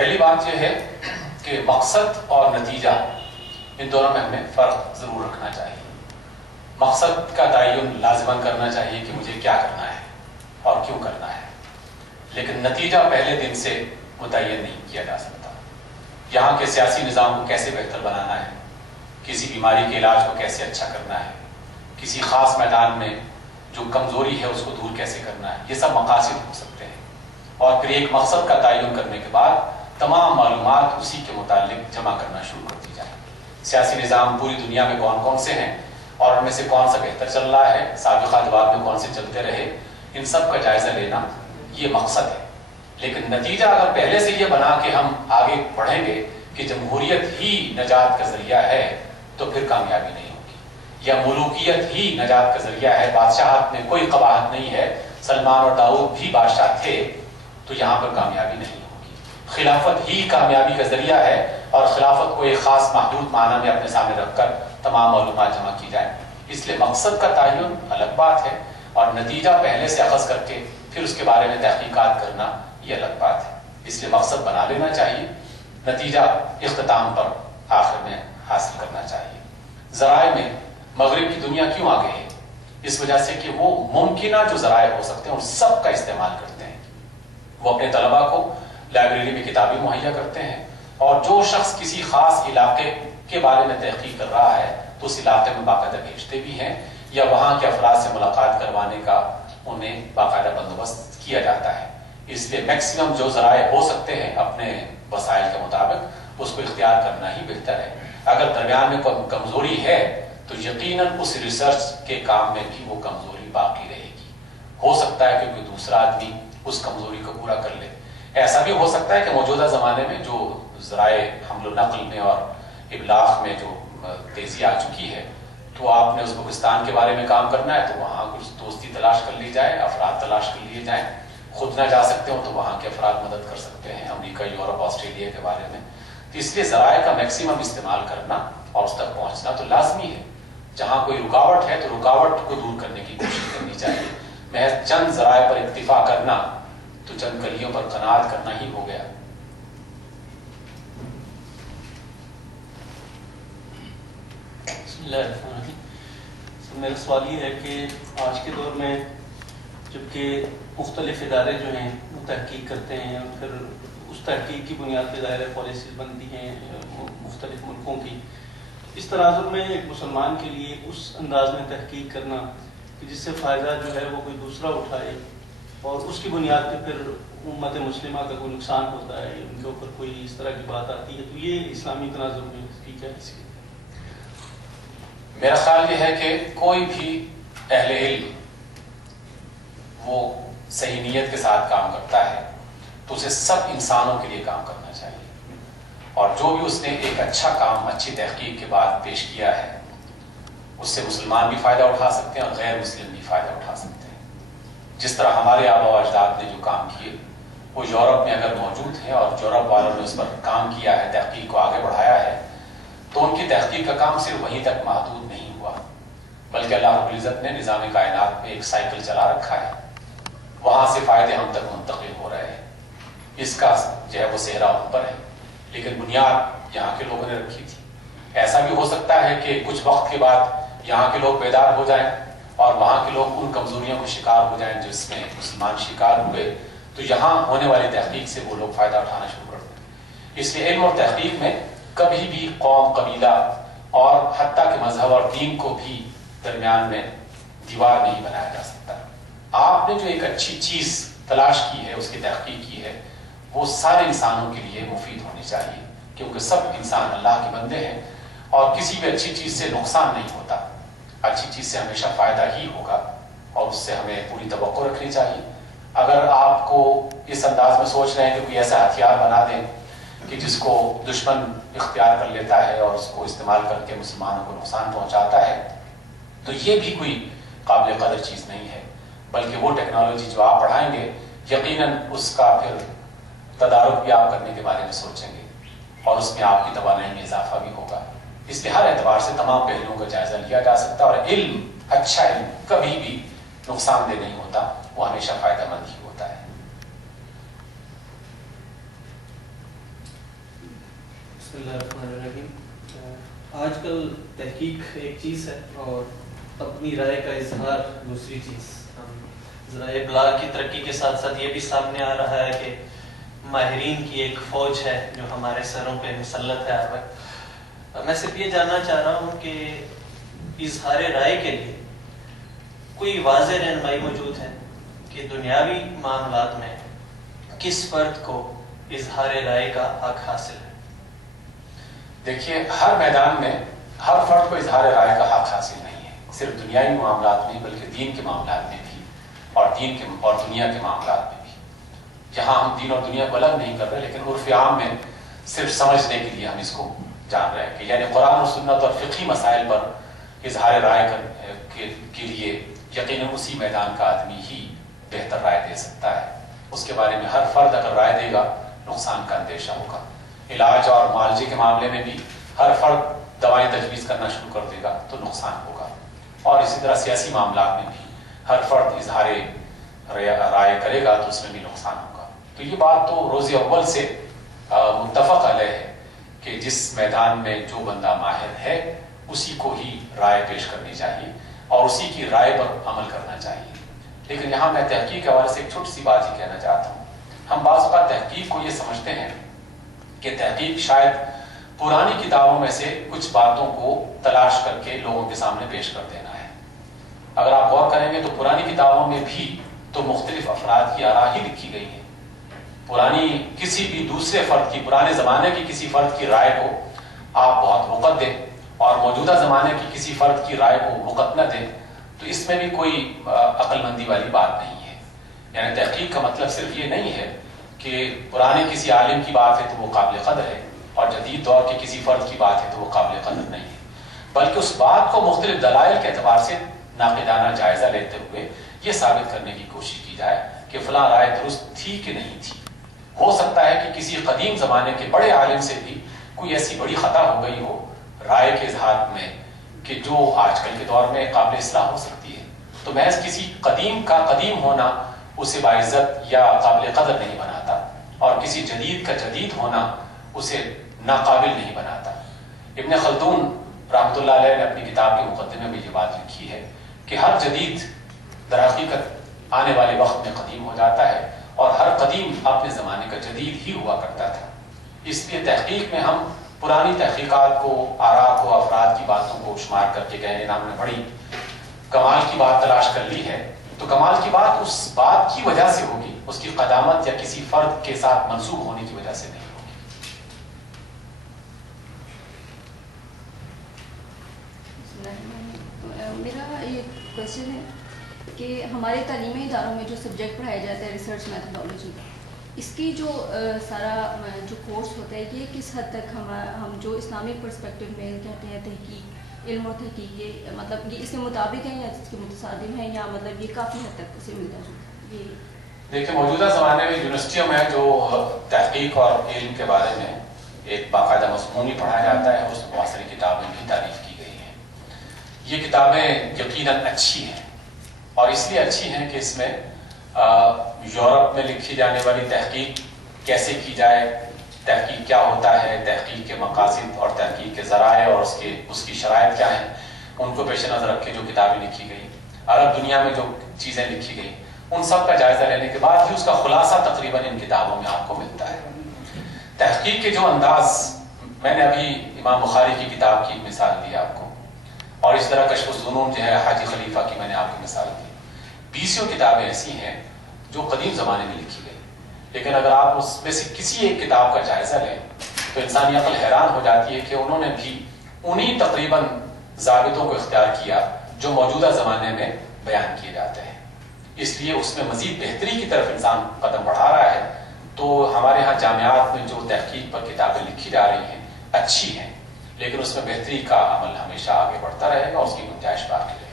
پہلی بات یہ ہے کہ مقصد اور نتیجہ ان دونوں میں ہمیں فرق ضرور رکھنا چاہیے. مقصد کا تعین لازماً کرنا چاہیے کہ مجھے کیا کرنا ہے اور کیوں کرنا ہے، لیکن نتیجہ پہلے دن سے متعین نہیں کیا جا سکتا. یہاں کے سیاسی نظام کو کیسے بہتر بنانا ہے، کسی بیماری کے علاج کو کیسے اچھا کرنا ہے، کسی خاص میدان میں جو کمزوری ہے اس کو دور کیسے کرنا ہے، یہ سب مقاصد ہو سکتے ہیں. اور پھر ایک مقصد کا تعین کرنے کے بعد تمام معلومات اسی کے متعلق جمع کرنا شروع کر دی جائیں. سیاسی نظام پوری دنیا میں کون کون سے ہیں اور ان میں سے کون سا بہتر چل رہا ہے، سابقہ ادوار میں کون سے چلتے رہے، ان سب کا جائزہ لینا یہ مقصد ہے. لیکن نتیجہ اگر پہلے سے یہ بنا کہ ہم آگے بڑھیں گے کہ جمہوریت ہی نجات کا ذریعہ ہے تو پھر کامیابی نہیں ہوگی، یا ملوکیت ہی نجات کا ذریعہ ہے، بادشاہت میں کوئی قباحت نہیں ہے، سلمان اور داؤد بھی بادشاہ تھے، تو یہاں پر کامیابی نہیں ہوگی. خلافت ہی کامیابی کا ذریعہ ہے اور خلافت کو ایک خاص محدود معنی میں اپنے سامنے رکھ کر تمام معلومات جمع کی جائیں. اس لیے مقصد کا تعین الگ بات ہے اور نتیجہ پہلے سے اخذ کر کے پھر اس کے بارے میں تحقیقات کرنا یہ الگ بات ہے. اس لیے مقصد بنا لینا چاہیے، نتیجہ اختتام پر آخر میں حاصل کرنا چاہیے. ذرائع میں مغرب کی دنیا کیوں آگے ہے؟ اس وجہ سے کہ وہ ممکنہ جو ذرائع ہو سکتے ہیں ان سب کا استعمال کرتے ہیں. وہ اپنے طلباء کو لائبریری میں کتابیں مہیا کرتے ہیں، اور جو شخص کسی خاص علاقے کے بارے میں تحقیق کر رہا ہے تو اس علاقے میں باقاعدہ بھیجتے بھی ہیں، یا وہاں کے افراد سے ملاقات کروانے کا انہیں باقاعدہ بندوبست کیا جاتا ہے. اس لیے میکسیمم جو ذرائع ہو سکتے ہیں اپنے وسائل کے مطابق اس کو اختیار کرنا ہی بہتر ہے. اگر درمیان میں کوئی کمزوری ہے تو یقیناً اس ریسرچ کے کام میں بھی وہ کمزوری باقی رہے گی. ہو سکتا ہے کہ کوئی دوسرا آدمی اس کمزوری کو پورا کر لے. ایسا بھی ہو سکتا ہے کہ موجودہ زمانے میں جو ذرائع حمل و نقل میں اور ابلاغ میں جو تیزی آ چکی ہے، تو آپ نے ازبکستان کے بارے میں کام کرنا ہے تو وہاں کچھ دوستی تلاش کر لی جائے، افراد تلاش کر لیے جائیں. خود نہ جا سکتے ہو تو وہاں کے افراد مدد کر سکتے ہیں، امریکہ، یورپ، آسٹریلیا کے بارے میں. تو اس لیے ذرائع کا میکسیمم استعمال کرنا اور اس تک پہنچنا تو لازمی ہے. جہاں کوئی رکاوٹ ہے تو رکاوٹ کو دور کرنے کی کوشش کرنی چاہیے. محض چند ذرائع پر اکتفا کرنا تو چند کلیوں پر قناعت کرنا ہی ہو گیا. بسم اللہ الرحمن الرحیم. میرا سوال یہ ہے کہ آج کے دور میں جبکہ مختلف ادارے جو ہیں وہ تحقیق کرتے ہیں اور پھر اس تحقیق کی بنیاد پہ ظاہر پالیسیز بنتی ہیں مختلف ملکوں کی، اس تناظر میں ایک مسلمان کے لیے اس انداز میں تحقیق کرنا کہ جس سے فائدہ جو ہے وہ کوئی دوسرا اٹھائے اور اس کی بنیاد پہ پھر امت مسلمہ کا کوئی نقصان ہوتا ہے، ان کے اوپر کوئی اس طرح کی بات آتی ہے، تو یہ اسلامی تناظر میں اس کی کیا حیثیت ہے؟ میرا خیال یہ ہے کہ کوئی بھی اہل علم وہ صحیح نیت کے ساتھ کام کرتا ہے تو اسے سب انسانوں کے لیے کام کرنا چاہیے، اور جو بھی اس نے ایک اچھا کام اچھی تحقیق کے بعد پیش کیا ہے اس سے مسلمان بھی فائدہ اٹھا سکتے ہیں اور غیر مسلم بھی فائدہ اٹھا سکتے ہیں. جس طرح ہمارے آباء و اجداد نے جو کام کیے وہ یورپ میں اگر موجود ہیں اور یورپ والوں نے اس پر کام کیا ہے، تحقیق کو آگے بڑھایا ہے، تو ان کی تحقیق کا کام صرف وہیں تک محدود نہیں ہوا، بلکہ اللہ رب العزت نے نظام کائنات میں ایک سائیکل چلا رکھا ہے، وہاں سے فائدے ہم تک منتقل ہو رہے ہیں. اس کا جو ہے وہ صحرا اوپر ہے، لیکن بنیاد یہاں کے لوگوں نے رکھی تھی. ایسا بھی ہو سکتا ہے کہ کچھ وقت کے بعد یہاں کے لوگ بیدار ہو جائیں اور وہاں کے لوگ ان کمزوریوں کو شکار ہو جائیں جس میں مسلمان شکار ہوئے، تو یہاں ہونے والی تحقیق سے وہ لوگ فائدہ اٹھانا شروع کر دیں. اس لیے علم اور تحقیق میں کبھی بھی قوم، قبیلہ اور حتیٰ کہ مذہب اور دین کو بھی درمیان میں دیوار نہیں بنایا جا سکتا. آپ نے جو ایک اچھی چیز تلاش کی ہے، اس کی تحقیق کی ہے، وہ سارے انسانوں کے لیے مفید ہونی چاہیے، کیونکہ سب انسان اللہ کے بندے ہیں اور کسی بھی اچھی چیز سے نقصان نہیں ہوتا. اچھی چیز سے ہمیشہ فائدہ ہی ہوگا اور اس سے ہمیں پوری توقع رکھنی چاہیے. اگر آپ کو اس انداز میں سوچ رہے ہیں کہ کوئی ایسا ہتھیار بنا دیں کہ جس کو دشمن اختیار کر لیتا ہے اور اس کو استعمال کر کے مسلمانوں کو نقصان پہنچاتا ہے، تو یہ بھی کوئی قابل قدر چیز نہیں ہے، بلکہ وہ ٹیکنالوجی جو آپ پڑھائیں گے یقیناً اس کا پھر تدارک بھی آپ کرنے کے بارے میں سوچیں گے اور اس میں آپ کی توانائی میں اضافہ بھی ہوگا. اس لیے ہر اعتبار سے تمام پہلوؤں کا جائزہ لیا جا سکتا ہے، اور علم، اچھا علم کبھی بھی نقصان دہ نہیں ہوتا، وہ ہمیشہ فائدہ مند ہی ہوتا ہے. بسم اللہ الرحمن الرحیم. آج کل تحقیق ایک چیز ہے اور اپنی رائے کا اظہار دوسری چیز. ذرائع ابلاغ کی ترقی کے ساتھ ساتھ یہ بھی سامنے آ رہا ہے کہ ماہرین کی ایک فوج ہے جو ہمارے سروں پہ مسلط ہے ہر وقت. میں صرف یہ جاننا چاہ رہا ہوں کہ اظہار رائے کے لیے کوئی واضح رہنمائی موجود ہے کہ دنیاوی معاملات میں کس فرد کو اظہار رائے کا حق حاصل ہے؟ دیکھیے، ہر میدان میں ہر فرد کو اظہار رائے کا حق حاصل نہیں ہے. صرف دنیاوی معاملات میں بلکہ دین کے معاملات میں بھی اور دنیا کے معاملات میں بھی. جہاں ہم دین اور دنیا کو الگ نہیں کر رہے، لیکن عرف عام میں صرف سمجھنے کے لیے ہم اس کو جان رہے ہیں کہ یعنی قرآن و سنت اور فقہی مسائل پر اظہار رائے کے لیے یقیناً اسی میدان کا آدمی ہی بہتر رائے دے سکتا ہے. اس کے بارے میں ہر فرد اگر رائے دے گا نقصان کا اندیشہ ہوگا. علاج اور معالجے کے معاملے میں بھی ہر فرد دوائیں تجویز کرنا شروع کر دے گا تو نقصان ہوگا. اور اسی طرح سیاسی معاملات میں بھی ہر فرد اظہار رائے کرے گا تو اس میں بھی نقصان ہوگا. تو یہ بات تو روز اول سے متفق علیہ ہے کہ جس میدان میں جو بندہ ماہر ہے اسی کو ہی رائے پیش کرنی چاہیے اور اسی کی رائے پر عمل کرنا چاہیے. لیکن یہاں میں تحقیق کے حوالے سے ایک چھوٹی سی بات ہی کہنا چاہتا ہوں. ہم بعض اوقات تحقیق کو یہ سمجھتے ہیں کہ تحقیق شاید پرانی کتابوں میں سے کچھ باتوں کو تلاش کر کے لوگوں کے سامنے پیش کر دینا ہے. اگر آپ غور کریں گے تو پرانی کتابوں میں بھی تو مختلف افراد کی آراء ہی لکھی گئی ہیں. پرانی کسی بھی دوسرے فرد کی، پرانے زمانے کی کسی فرد کی رائے کو آپ بہت وقت دیں اور موجودہ زمانے کی کسی فرد کی رائے کو وقت نہ دیں تو اس میں بھی کوئی عقل مندی والی بات نہیں ہے. یعنی تحقیق کا مطلب صرف یہ نہیں ہے کہ پرانے کسی عالم کی بات ہے تو وہ قابل قدر ہے اور جدید دور کے کسی فرد کی بات ہے تو وہ قابل قدر نہیں ہے، بلکہ اس بات کو مختلف دلائل کے اعتبار سے ناقدانہ جائزہ لیتے ہوئے یہ ثابت کرنے کی کوشش کی جائے کہ فلاں رائے درست تھی کہ نہیں تھی. ہو سکتا ہے کہ کسی قدیم زمانے کے بڑے عالم سے بھی کوئی ایسی بڑی خطا ہو گئی ہو رائے کے اظہار میں کہ جو آج کل کے دور میں قابل اصلاح ہو سکتی ہے. تو محض کسی قدیم کا قدیم ہونا اسے باعزت یا قابل قدر نہیں بناتا اور کسی جدید کا جدید ہونا اسے ناقابل نہیں بناتا. ابن خلدون رحمۃ اللہ علیہ نے اپنی کتاب کے مقدمے میں یہ بات لکھی ہے کہ ہر جدید در حقیقت آنے والے وقت میں قدیم ہو جاتا ہے اور ہر قدیم اپنے زمانے کا جدید ہی ہوا کرتا تھا. اس لیے تحقیق میں ہم پرانی تحقیقات کو، آراء کو، افراد کی باتوں کو شمار کر کے کہنے ہم نے بڑی کمال کی بات تلاش کر لی ہے تو کمال کی بات اس بات کی وجہ سے ہوگی، اس کی قدامت یا کسی فرد کے ساتھ منسوب ہونے کی وجہ سے نہیں ہوگی. میرا یہ کوشچن ہے کہ ہمارے تعلیمی اداروں میں جو سبجیکٹ پڑھایا جاتا ہے ریسرچ میتھڈالوجی، اس کی جو سارا جو کورس ہوتا ہے یہ کس حد تک ہم جو اسلامک پرسپیکٹو میں کہتے ہیں تحقیق، علم اور تحقیق، یہ مطلب یہ اس کے مطابق ہے یا اس کے متصادم ہے یا مطلب یہ کافی حد تک اسے ملتا جلتا ہے؟ دیکھیں، موجودہ زمانے میں یونیورسٹیوں میں جو تحقیق اور علم کے بارے میں ایک باقاعدہ مضمون ہی پڑھایا جاتا ہے، اس میں بہت ساری کتابیں بھی تعریف کی گئی ہیں. یہ کتابیں یقیناً اچھی ہیں اور اس لیے اچھی ہیں کہ اس میں یورپ میں لکھی جانے والی تحقیق کیسے کی جائے، تحقیق کیا ہوتا ہے، تحقیق کے مقاصد اور تحقیق کے ذرائع اور اس کی شرائط کیا ہیں، ان کو پیش نظر رکھ کے جو کتابیں لکھی گئی، عرب دنیا میں جو چیزیں لکھی گئی، ان سب کا جائزہ لینے کے بعد ہی اس کا خلاصہ تقریباً ان کتابوں میں آپ کو ملتا ہے. تحقیق کے جو انداز، میں نے ابھی امام بخاری کی کتاب کی مثال دی آپ کو اور اس طرح کشف الظنون جو ہے حاجی خلیفہ کی میں نے آپ کو مثال دی. 20 کتابیں ایسی ہیں جو قدیم زمانے میں لکھی گئی، لیکن اگر آپ اس میں سے کسی ایک کتاب کا جائزہ لیں تو انسانی عقل حیران ہو جاتی ہے کہ انہوں نے بھی انہی تقریباً ضابطوں کو اختیار کیا جو موجودہ زمانے میں بیان کیے جاتے ہیں. اس لیے اس میں مزید بہتری کی طرف انسان قدم بڑھا رہا ہے. تو ہمارے ہاں جامعات میں جو تحقیق پر کتابیں لکھی جا رہی ہیں اچھی ہیں، لیکن اس میں بہتری کا عمل ہمیشہ آگے بڑھتا رہے گا، اس کی گنجائش باقی رہے گی.